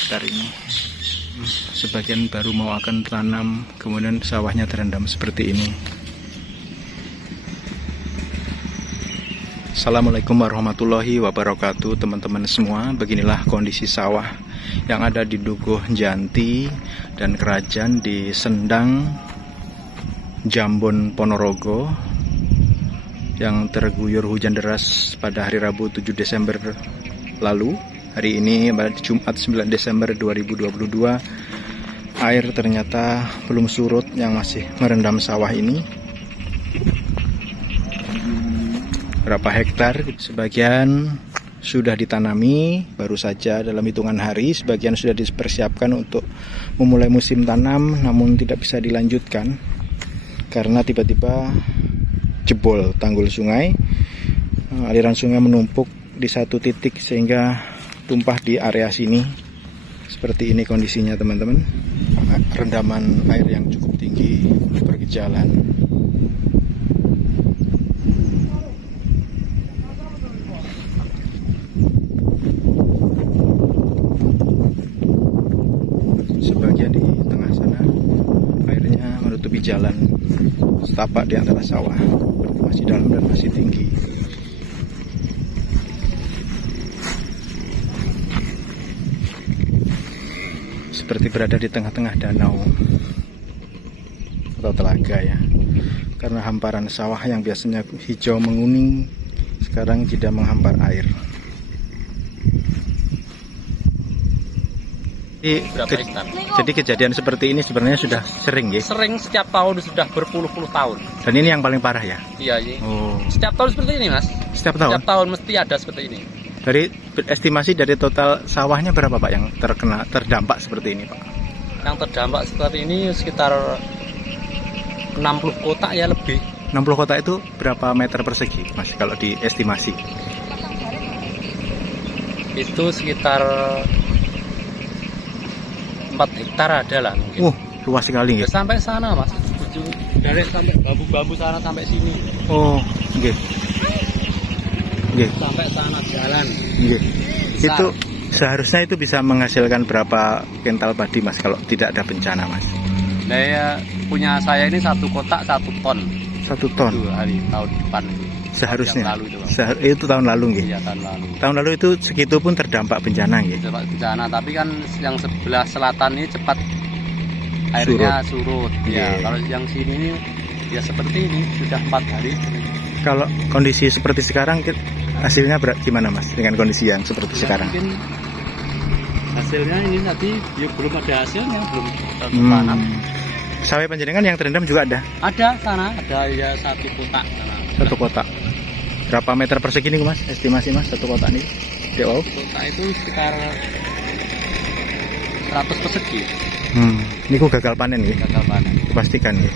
hektar ini. Sebagian baru mau akan tanam, kemudian sawahnya terendam seperti ini. Assalamualaikum warahmatullahi wabarakatuh teman-teman semua. Beginilah kondisi sawah yang ada di Dukuh Janti dan Kerajaan di Sendang, Jambon, Ponorogo, yang terguyur hujan deras pada hari Rabu 7 Desember lalu. Hari ini pada Jumat 9 Desember 2022, air ternyata belum surut yang masih merendam sawah ini. Berapa hektar? Sebagian sudah ditanami baru saja dalam hitungan hari, sebagian sudah dipersiapkan untuk memulai musim tanam, namun tidak bisa dilanjutkan karena tiba-tiba jebol tanggul sungai. Aliran sungai menumpuk di satu titik sehingga tumpah di area sini. Seperti ini kondisinya teman-teman. Rendaman air yang cukup tinggi berkejalan. Sebagian di tengah sana airnya menutupi jalan setapak di antara sawah, masih dalam dan masih tinggi. Seperti berada di tengah-tengah danau atau telaga ya, karena hamparan sawah yang biasanya hijau menguning sekarang tidak menghampar air. Jadi kejadian seperti ini sebenarnya sudah sering ya? Sering, setiap tahun, sudah berpuluh-puluh tahun. Dan ini yang paling parah ya? Iya, iya. Oh. Setiap tahun seperti ini, Mas. Setiap tahun? Setiap tahun mesti ada seperti ini. Dari estimasi dari total sawahnya berapa Pak yang terdampak seperti ini Pak? Yang terdampak seperti ini sekitar 60 kotak ya lebih. 60 kotak itu berapa meter persegi Mas kalau diestimasi? Itu sekitar 4 hektar ada lah mungkin. Luas sekali ya? Sampai sana Mas. Dari sampai bambu-bambu sana sampai sini. Oh, oke. Sampai sana jalan. Itu seharusnya itu bisa menghasilkan berapa kental padi Mas kalau tidak ada bencana Mas? Saya punya saya ini 1 kotak 1 ton. 1 ton? Itu hari tahun depan itu. Seharusnya? Tahun lalu itu tahun lalu nggih? Iya, tahun lalu. Tahun lalu itu segitu pun terdampak bencana nggih? Terdampak bencana, tapi kan yang sebelah selatan ini cepat airnya surut. Ya, kalau yang sini ini ya seperti ini sudah 4 hari. Kalau kondisi seperti sekarang hasilnya gimana Mas dengan kondisi yang seperti ya, sekarang? Mungkin hasilnya ini tadi ya belum ada hasilnya, belum tertanam. Sawah panjenengan yang terendam juga ada? Ada sana, ada ya 1 kotak sana. 1 kotak. Berapa meter persegi nih Mas? Estimasi Mas 1 kotak ini? Wow. Kotak itu sekitar 100 persegi. Ini gagal panen ya? Gagal panen. Dipastikan ya.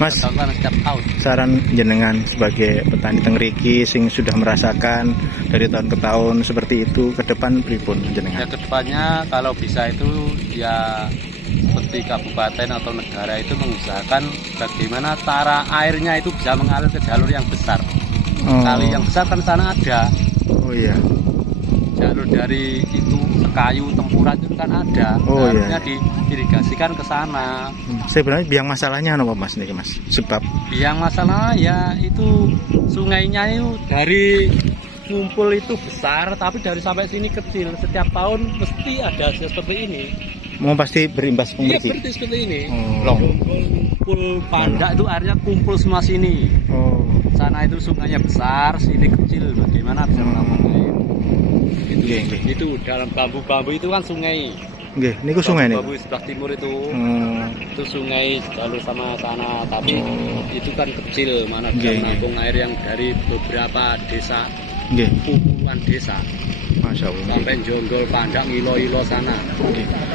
Mas, setiap tahun. Saran jenengan sebagai petani tengriki sing sudah merasakan dari tahun ke tahun seperti itu, ke depan pripun jenengan? Ya ke depannya kalau bisa itu ya seperti kabupaten atau negara itu mengusahakan bagaimana cara airnya itu bisa mengalir ke jalur yang besar. Kali yang besar kan sana ada. Oh iya. Jalur dari itu Sekayu, Tempura itu kan ada. Harusnya diirigasikan ke sana. Sebenarnya biang masalahnya apa Mas nih Mas? Sebab biang masalah ya itu sungainya itu dari ngumpul itu besar, tapi dari sampai sini kecil. Setiap tahun mesti ada seperti ini. Mau pasti berimbas pembersih. Iya, seperti ini. Kumpul pandak itu airnya kumpul semua sini. Sana itu sungainya besar, sini kecil. Bagaimana bisa melakukan itu dalam bambu-bambu itu kan sungai. Nggih, niku sungai nih. Bambu sebelah timur itu. Itu sungai jalur sama sana, tapi itu kan kecil, mana bisa menampung air yang dari beberapa desa. Puluhan desa. Masya Allah. Sampai Jonggol, Pandak, Ngilo-ilo sana.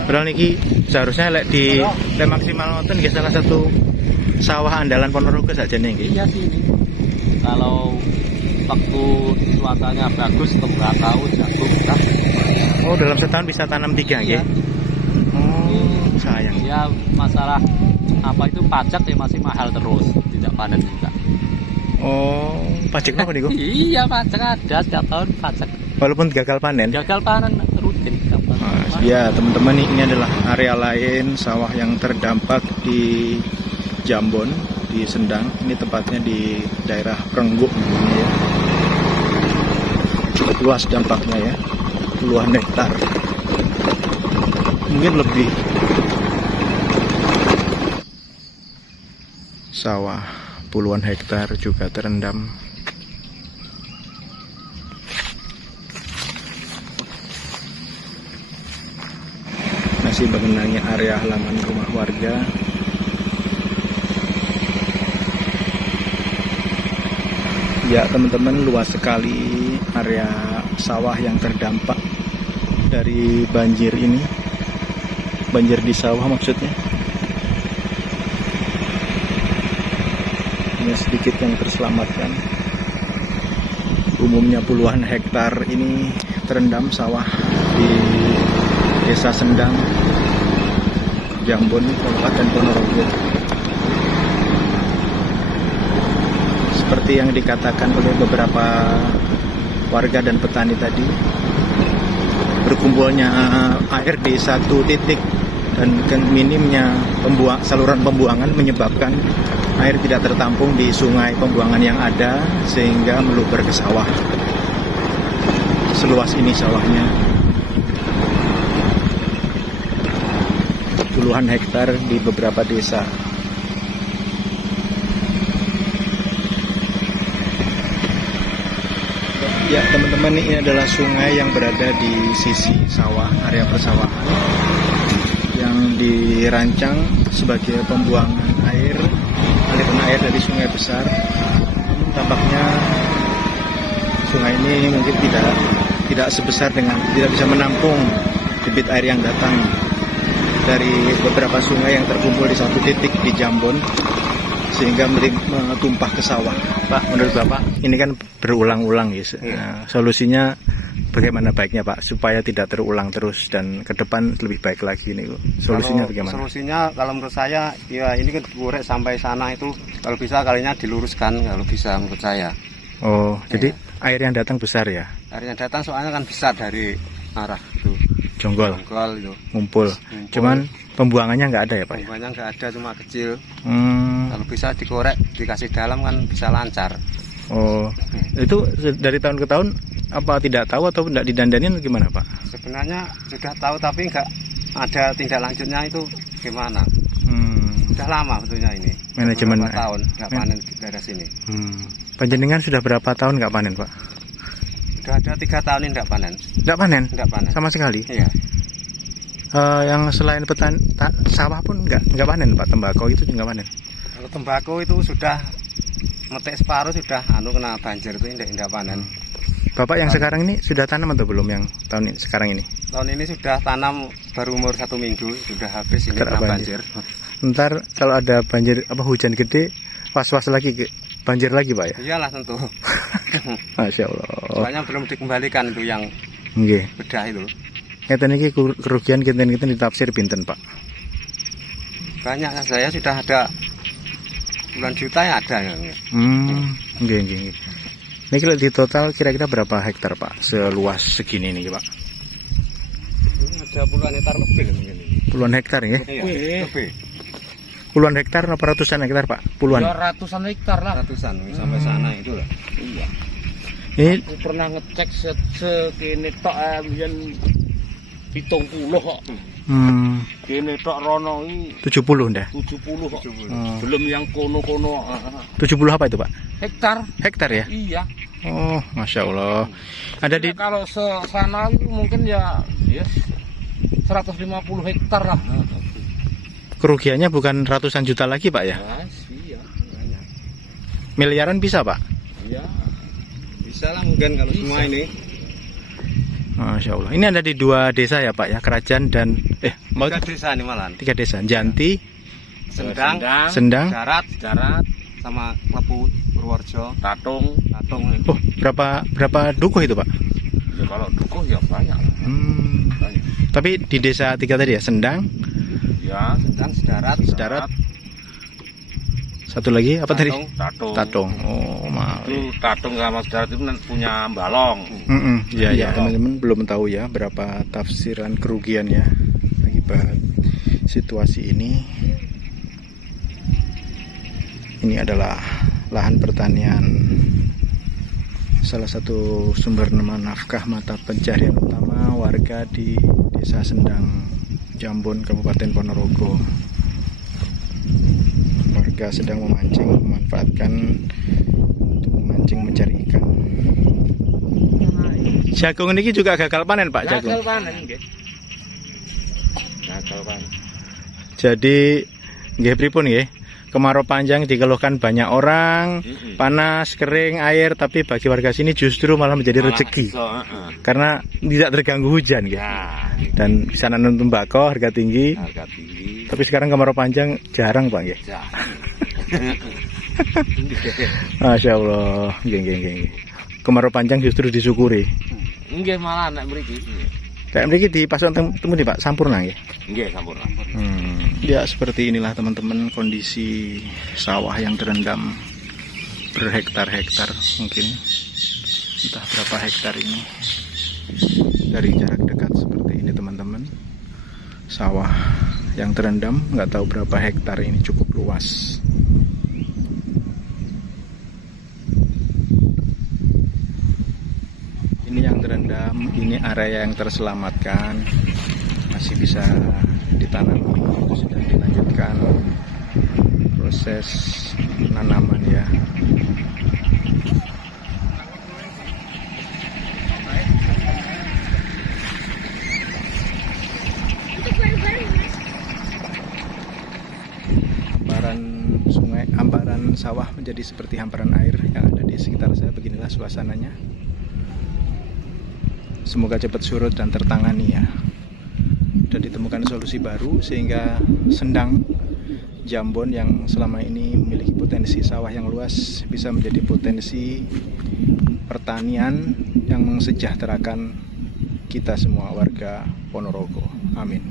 Padahal niki seharusnya lek maksimal ngoten nggih salah satu sawah andalan Ponorogo saja nih nggih. Iya sih ini. Kalau waktu cuacanya bagus, tembakau, jagung, kan. Oh, dalam setahun bisa tanam 3 nggih. Sayang. Ya masalah apa itu pajak ya masih mahal terus, tidak panen juga. Oh, pajak apa niku? Iya, pajak ada setiap tahun pajak. Walaupun gagal panen. Gagal panen rutin. Ya teman-teman, ini adalah area lain sawah yang terdampak di Jambon, di Sendang. Ini tepatnya di daerah Prenggok namanya ya. Luas dampaknya ya, puluhan hektar, mungkin lebih. Sawah puluhan hektar juga terendam. Masih mengenangi area halaman rumah warga. Ya teman-teman, luas sekali area sawah yang terdampak dari banjir ini. Banjir di sawah maksudnya. Hanya sedikit yang terselamatkan. Umumnya puluhan hektar ini terendam sawah di Desa Sendang, Jambon, Kabupaten Ponorogo. Seperti yang dikatakan oleh beberapa warga dan petani tadi, berkumpulnya air di satu titik dan minimnya saluran pembuangan menyebabkan air tidak tertampung di sungai pembuangan yang ada, sehingga meluber ke sawah. Seluas ini sawahnya, puluhan hektar di beberapa desa. Ya teman-teman, ini adalah sungai yang berada di sisi sawah, area persawahan yang dirancang sebagai pembuangan air, aliran air dari sungai besar. Tampaknya sungai ini mungkin tidak sebesar tidak bisa menampung debit air yang datang dari beberapa sungai yang terkumpul di satu titik di Jambon, sehingga tumpah ke sawah. Pak, menurut Bapak, ini kan berulang-ulang ya. Nah, solusinya bagaimana baiknya Pak, supaya tidak terulang terus dan ke depan lebih baik lagi ini? Solusinya bagaimana? Solusinya kalau menurut saya, ya ini kan gorek sampai sana itu, kalau bisa kalinya diluruskan, kalau bisa menurut saya. Oh, jadi air yang datang besar ya? Air yang datang soalnya kan besar dari arah itu. Jonggol itu ngumpul. Cuman pembuangannya nggak ada ya Pak? Pembuangannya nggak ada, cuma kecil. Kalau bisa dikorek, dikasih dalam kan bisa lancar. Oh, itu dari tahun ke tahun apa tidak tahu atau tidak didandanin gimana Pak? Sebenarnya sudah tahu tapi nggak ada tindak lanjutnya, itu gimana? Sudah lama betulnya ini. Manajemen berapa tahun nggak panen di daerah sini. Panjenengan sudah berapa tahun nggak panen Pak? Sudah ada 3 tahun ini nggak panen. Nggak panen? Nggak panen. Sama sekali? Iya. Yang selain sawah pun nggak panen Pak, tembakau itu juga nggak panen? Kalau tembakau itu sudah metik separuh, sudah kena banjir itu tidak panen. Bapak yang sekarang ini sudah tanam atau belum yang tahun ini, sekarang ini? Tahun ini sudah tanam, baru umur 1 minggu, sudah habis ini kena banjir. Ntar kalau ada banjir hujan gede, was-was lagi banjir lagi Pak ya? Iyalah tentu. Masya Allah. Soalnya belum dikembalikan itu yang bedah itu. Ngeten iki kerugian kinten ditafsir pinten Pak? Banyak, saya sudah ada puluhan juta ya ada ya. Nggih. Ini kalau di total kira-kira berapa hektar Pak seluas segini nih Pak? Ada puluhan hektar lebih mungkin. Puluhan hektar ya? Iya, lebih. Puluhan hektar apa ratusan hektar Pak? Puluhan? Ya, ratusan hektar lah. Ratusan sampai sana itu lah. Iya. Ini aku pernah ngecek sekene tok mbiyen 70 kok. Kene tok rono iki 70 ndah. 70 kok. Belum yang kono-kono. 70 apa itu Pak? Hektar. Hektar ya? Iya. Oh, Masya Allah. Ada di kalau sana mungkin ya 150 hektar lah. Kerugiannya bukan ratusan juta lagi Pak ya? Iya, banyak. Miliaran bisa Pak? Iya. Bisa lah mungkin kalau bisa. Semua ini. Masya Allah. Ini ada di 2 desa ya Pak ya, Kerajaan dan 3 desa nih malahan. 3 desa, Janti, Sendang, Darat, sama Klepu, Purworejo, Tatung. Oh, berapa dukuh itu Pak? Ya kalau dukuh ya banyak. Banyak. Tapi di desa 3 tadi ya, Sendang, ya Sendang, Sedarat, Satu lagi apa tadi? Tatung. Tatung. Oh, Itu Tatung sama Saudara itu punya balong. Iya ya, teman-teman belum tahu ya berapa tafsiran kerugian ya akibat situasi ini. Ini adalah lahan pertanian, salah satu sumber nafkah mata pencaharian utama warga di Desa Sendang, Jambon, Kabupaten Ponorogo. Warga sedang memanfaatkan untuk memancing mencari ikan. Jagung ini juga gagal panen, Pak. Jagung. Gagal panen nggih. Gagal panen. Jadi nggih pripun nggih? Kemarau panjang dikeluhkan banyak orang, panas, kering, air, tapi bagi warga sini justru malah menjadi rezeki. Karena tidak terganggu hujan gitu. Ya, Dan bisa nanam tembakau harga tinggi. harga tinggi. Tapi sekarang kemarau panjang jarang, Pak nggih. Ya. Masya Allah, nggih. Kemarau panjang justru disyukuri. Nggih malah nek mriki. Kayak mriki dipasok temu nih Pak, sampurna nggih. Nggih sampurna. Ya seperti inilah teman-teman kondisi sawah yang terendam berhektar-hektar, mungkin entah berapa hektar ini. Dari jarak dekat seperti ini teman-teman, sawah yang terendam nggak tahu berapa hektar ini, cukup luas. Ini yang terendam, ini area yang terselamatkan, masih bisa ditanam, sudah dilanjutkan proses penanaman ya. Hamparan sungai, hamparan sawah menjadi seperti hamparan air yang ada di sekitar saya. Beginilah suasananya. Semoga cepat surut dan tertangani ya. Dan ditemukan solusi baru sehingga Sendang, Jambon yang selama ini memiliki potensi sawah yang luas bisa menjadi potensi pertanian yang mensejahterakan kita semua warga Ponorogo. Amin.